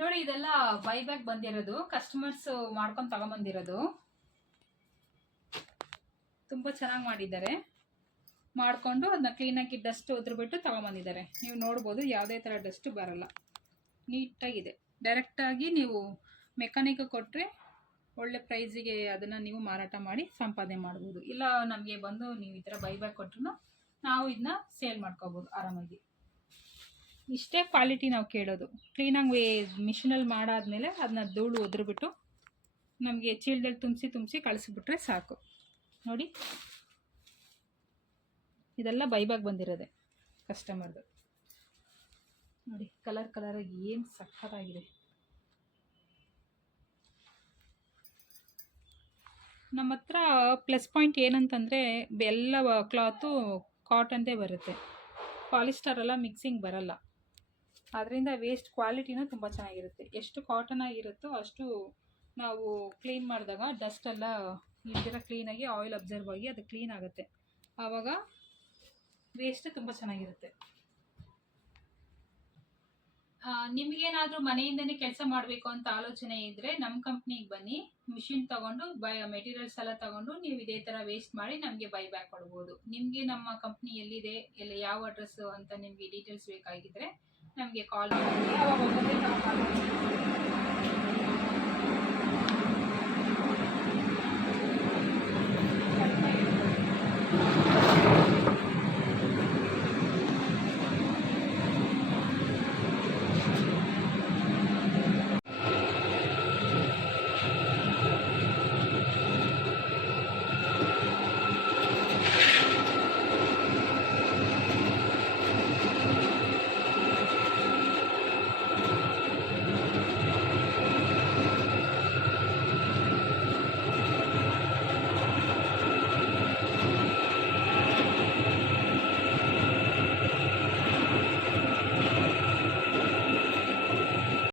ನೋಡಿ, ಇದೆಲ್ಲ ಬೈಬ್ಯಾಕ್ ಬಂದಿರೋದು. ಕಸ್ಟಮರ್ಸ್ ಮಾಡ್ಕೊಂಡು ತಗೊಂಬಂದಿರೋದು. ತುಂಬ ಚೆನ್ನಾಗಿ ಮಾಡಿದ್ದಾರೆ. ಮಾಡಿಕೊಂಡು ಅದನ್ನ ಕ್ಲೀನಾಗಿ ಡಸ್ಟ್ ಬಿಟ್ಟು ತಗೊಂಬಂದಿದ್ದಾರೆ. ನೀವು ನೋಡ್ಬೋದು, ಯಾವುದೇ ಥರ ಡಸ್ಟ್ ಬರಲ್ಲ. ನೀಟಾಗಿದೆ. ಡೈರೆಕ್ಟಾಗಿ ನೀವು ಮೆಕ್ಯಾನಿಕ್ ಕೊಟ್ಟರೆ ಒಳ್ಳೆ ಪ್ರೈಸಿಗೆ ಅದನ್ನು ನೀವು ಮಾರಾಟ ಮಾಡಿ ಸಂಪಾದನೆ ಮಾಡ್ಬೋದು. ಇಲ್ಲ, ನಮಗೆ ಬಂದು ನೀವು ಈ ಥರ ಬೈಬ್ಯಾಕ್ ಕೊಟ್ಟರು ನಾವು ಇದನ್ನ ಸೇಲ್ ಮಾಡ್ಕೋಬೋದು ಆರಾಮಾಗಿ. ಇಷ್ಟೇ ಕ್ವಾಲಿಟಿ ನಾವು ಕೇಳೋದು. ಕ್ಲೀನಾಗಿ ವೇ ಮಿಷಿನಲ್ಲಿ ಮಾಡಾದ್ಮೇಲೆ ಅದನ್ನ ಧೂಳು ಒದ್ರುಬಿಟ್ಟು ನಮಗೆ ಚೀಲದಲ್ಲಿ ತುಂಬಿಸಿ ತುಂಬಿಸಿ ಕಳಿಸ್ಬಿಟ್ರೆ ಸಾಕು. ನೋಡಿ. ಇದೆಲ್ಲ ಬೈಬಾಗ್ ಬಂದಿರೋದೆ ಕಸ್ಟಮರ್ದು. ನೋಡಿ, ಕಲರ್ ಕಲರಾಗಿ ಏನು ಸಕ್ಕತ್ತಾಗಿದೆ ನಮ್ಮ ಹತ್ರ ಪ್ಲಸ್ ಪಾಯಿಂಟ್ ಏನಂತಂದರೆ ಎಲ್ಲ ಕ್ಲಾತು ಕಾಟನ್ದೇ ಬರುತ್ತೆ. ಪಾಲಿಸ್ಟರ್ ಎಲ್ಲ ಮಿಕ್ಸಿಂಗ್ ಬರಲ್ಲ. ಅದರಿಂದ ವೇಸ್ಟ್ ಕ್ವಾಲಿಟಿನೂ ತುಂಬ ಚೆನ್ನಾಗಿರುತ್ತೆ. ಎಷ್ಟು ಕಾಟನ್ ಆಗಿರುತ್ತೋ ಅಷ್ಟು ನಾವು ಕ್ಲೀನ್ ಮಾಡಿದಾಗ ಡಸ್ಟ್ ಎಲ್ಲ ಕ್ಲೀನಾಗಿ ಆಯಿಲ್ ಅಬ್ಸರ್ವ್ ಆಗಿ ಅದು ಕ್ಲೀನ್ ಆಗುತ್ತೆ. ಆವಾಗ ವೇಸ್ಟ್ ತುಂಬ ಚೆನ್ನಾಗಿರುತ್ತೆ. ನಿಮಗೇನಾದರೂ ಮನೆಯಿಂದನೇ ಕೆಲಸ ಮಾಡಬೇಕು ಅಂತ ಆಲೋಚನೆ ಇದ್ದರೆ ನಮ್ಮ ಕಂಪ್ನಿಗೆ ಬನ್ನಿ. ಮಿಷಿನ್ ತಗೊಂಡು ಬೈ ಮೆಟೀರಿಯಲ್ಸ್ ಎಲ್ಲ ತಗೊಂಡು ನೀವು ಇದೇ ಥರ ವೇಸ್ಟ್ ಮಾಡಿ ನಮಗೆ ಬೈ ಬ್ಯಾಕ್ ಕೊಡ್ಬೋದು. ನಿಮಗೆ ನಮ್ಮ ಕಂಪ್ನಿ ಎಲ್ಲಿದೆ, ಎಲ್ಲ ಯಾವ ಅಡ್ರೆಸ್ಸು ಅಂತ ನಿಮಗೆ ಡೀಟೇಲ್ಸ್ ಬೇಕಾಗಿದ್ದರೆ ನಮಗೆ ಕಾಲ್ ಮಾಡಿ ಅವಾಗ ಒಬ್ಬೊಬ್ಬರಿಗೆ ನಾವು ಕಾಲ್ ಮಾಡ್ತೀವಿ